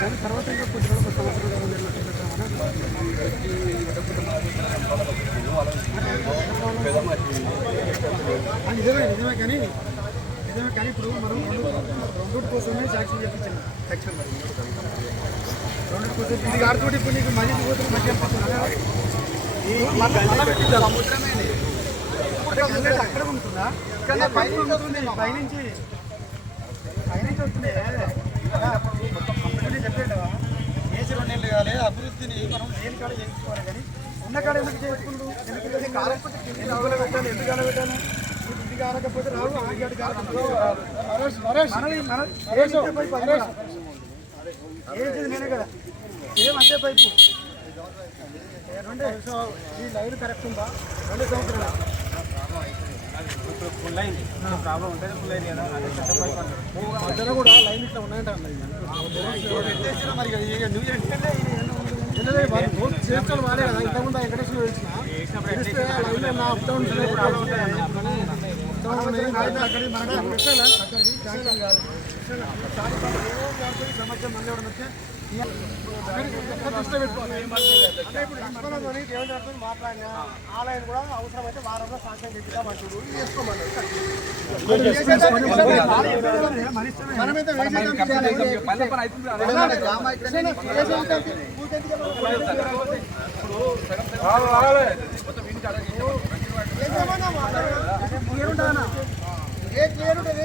కానీ తర్వాత ఇంకా కొద్ది రోజులు సంవత్సరం నిజమే నిజమే కానీ నిజమే కానీ ఇప్పుడు మనం రెండు రెండు కోసమే సాక్షి చెప్పించాను సెక్షన్ రెండు కోసం ఇది ఆడుతోటి ఇప్పుడు నీకు మళ్ళీ పోతుంది మధ్య సముద్రమే అక్కడ ఉంటుందా? పైన ఉంటుంది పైనుంచి పైనుంచి వస్తుంది నెలలు కావాలి అభివృద్ధిని మనం దేని కాడ చేయించుకోవాలి కానీ ఉన్న కాడ ఎందుకు చేసుకుంటూ ఎందుకు ఇది కాలకపోతే కింది రావులో పెట్టాలి? ఎందుకు ఇప్పుడు ఇది రావు అది కూడా. ఏసీ నేనే కదా. ఏం అంతే పైపు. ఏ రెండే. ఈ లైన్ కరెక్ట్ ఉందా? రెండు సంవత్సరాలు. ప్రాబ్లం ఉంటుంది ఫుల్ అయింది కదా. మధ్యలో కూడా లైన్ ఇట్లా ఉన్నాయంట మరి వాడే కదా ఇంతకుముందు వెంకటేశ్వర వేసిన అప్ డౌన్ సమస్య మళ్ళీ ఎవరైనా వస్తే మాట్లాడినా ఆలయం కూడా అవసరమైతే వారంలో సాంక్షన్ చేద్దాం అంటుడు మనమైతే ఏ క్లియర్ ఉంటుంది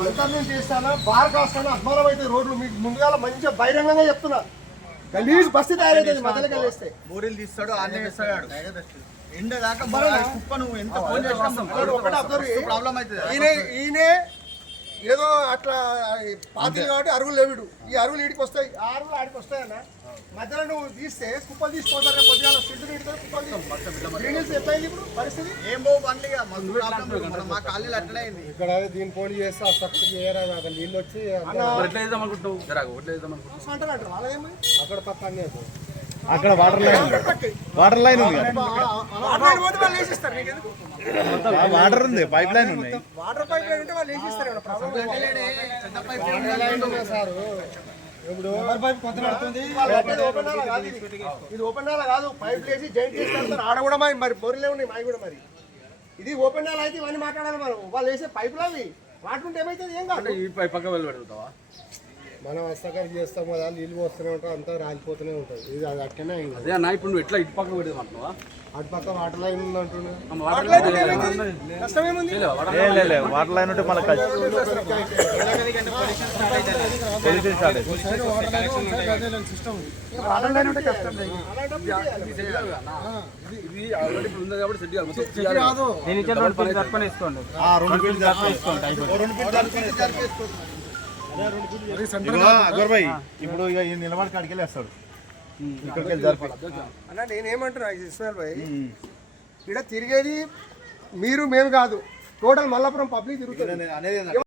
అంతర్యం చేస్తానా? బార్ కాస్తానా? అద్మానం అయితే రోడ్లు మీకు ముందుగా మంచిగా బహిరంగంగా చెప్తున్నా. గలీజ్ బస్తి తయారైతుంది మధ్యలో కలిస్తే బోరీలు తీస్తాడు ఆన్లైన్ ఇస్తాడు ఎండ దాకా కుప్ప నువ్వు ఎంత ఫోన్ ఒకటి ఒకటి అబ్జర్వ్. ప్రాబ్లం అవుతుంది. ఈయన ఈయనే ఏదో అట్లా పాతిలు కాబట్టి అరుగులు లేవిడు. ఈ అరుగులు ఈడికి వస్తాయి ఆ అరుగులు ఆడికి వస్తాయన్న మధ్యలో నువ్వు తీస్తే కుప్పలు తీసుకోతారు రేపు పొద్దుగాల సిడ్డు నీటితో కుప్పలు తీసుకో డ్రైనేజ్ ఎట్లా అయింది ఇప్పుడు పరిస్థితి? ఏం బాబు బండ్లు మా కాలనీలో అట్లనే అయింది. ఇక్కడ దీని పోటీ చేస్తే ఆ సక్సెస్ చేయరాదు అక్కడ నీళ్ళు వచ్చి అక్కడ పక్క అన్నీ అయిపోయి. అక్కడ వాటర్ లైన్ ఉంది. వాటర్ లైన్ ఉంది వాటర్ ఉంది పైప్ లైన్ ఉన్నాయి వాటర్ పైప్ లైన్ ఉంటే వాళ్ళు వేసిస్తారు ఇప్పుడు ఇది. ఓపెన్ నాలా కాదు పైప్ లేసి జైంట్ చేసి కడతారు ఆడ కూడా మరి మరి ఉన్నాయి మావి కూడా మరి ఇది ఓపెన్ నాలా అయితే ఇవన్నీ మాట్లాడాలి మనం వాళ్ళు వేసే పైపులు అవి వాటి ఉంటే ఏమైతుంది ఏం కాదు ఈ పక్క వెళ్ళి పెడుతావా మనం హస్తకారి చేస్తాం కదా నీళ్ళు పోస్తూనే ఉంటాం అంతా రాలిపోతూనే ఉంటుంది ఇది అది అట్టనే అయింది అదే అన్న ఇప్పుడు నువ్వు ఎట్లా ఇటు పక్క పెడదాం అంటున్నావా అటు పక్క వాటర్ లైన్ ఉంది అంటున్నా వాటర్ లైన్ లేదు. కష్టం ఏముంది చేయలేవా? వాటర్ లే, లే, లే, వాటర్ లైన్ ఉంటే మళ్ళీ వాటర్ లైన్ ఉంటే కష్టం ఇది ఆల్రెడీ ఇప్పుడు ఉంది కాబట్టి సెట్ రెండు రెండు అక్బర్ భాయ్ ఇప్పుడు ఇక ఈ నిలబడి కాడికి ఇక్కడికి వెళ్ళి అన్న నేనేమంటున్నా ఇస్మాయిల్ భాయ్ ఇక్కడ తిరిగేది మీరు మేము కాదు. టోటల్ మల్లాపురం పబ్లిక్ తిరుగుతుంది. అనేది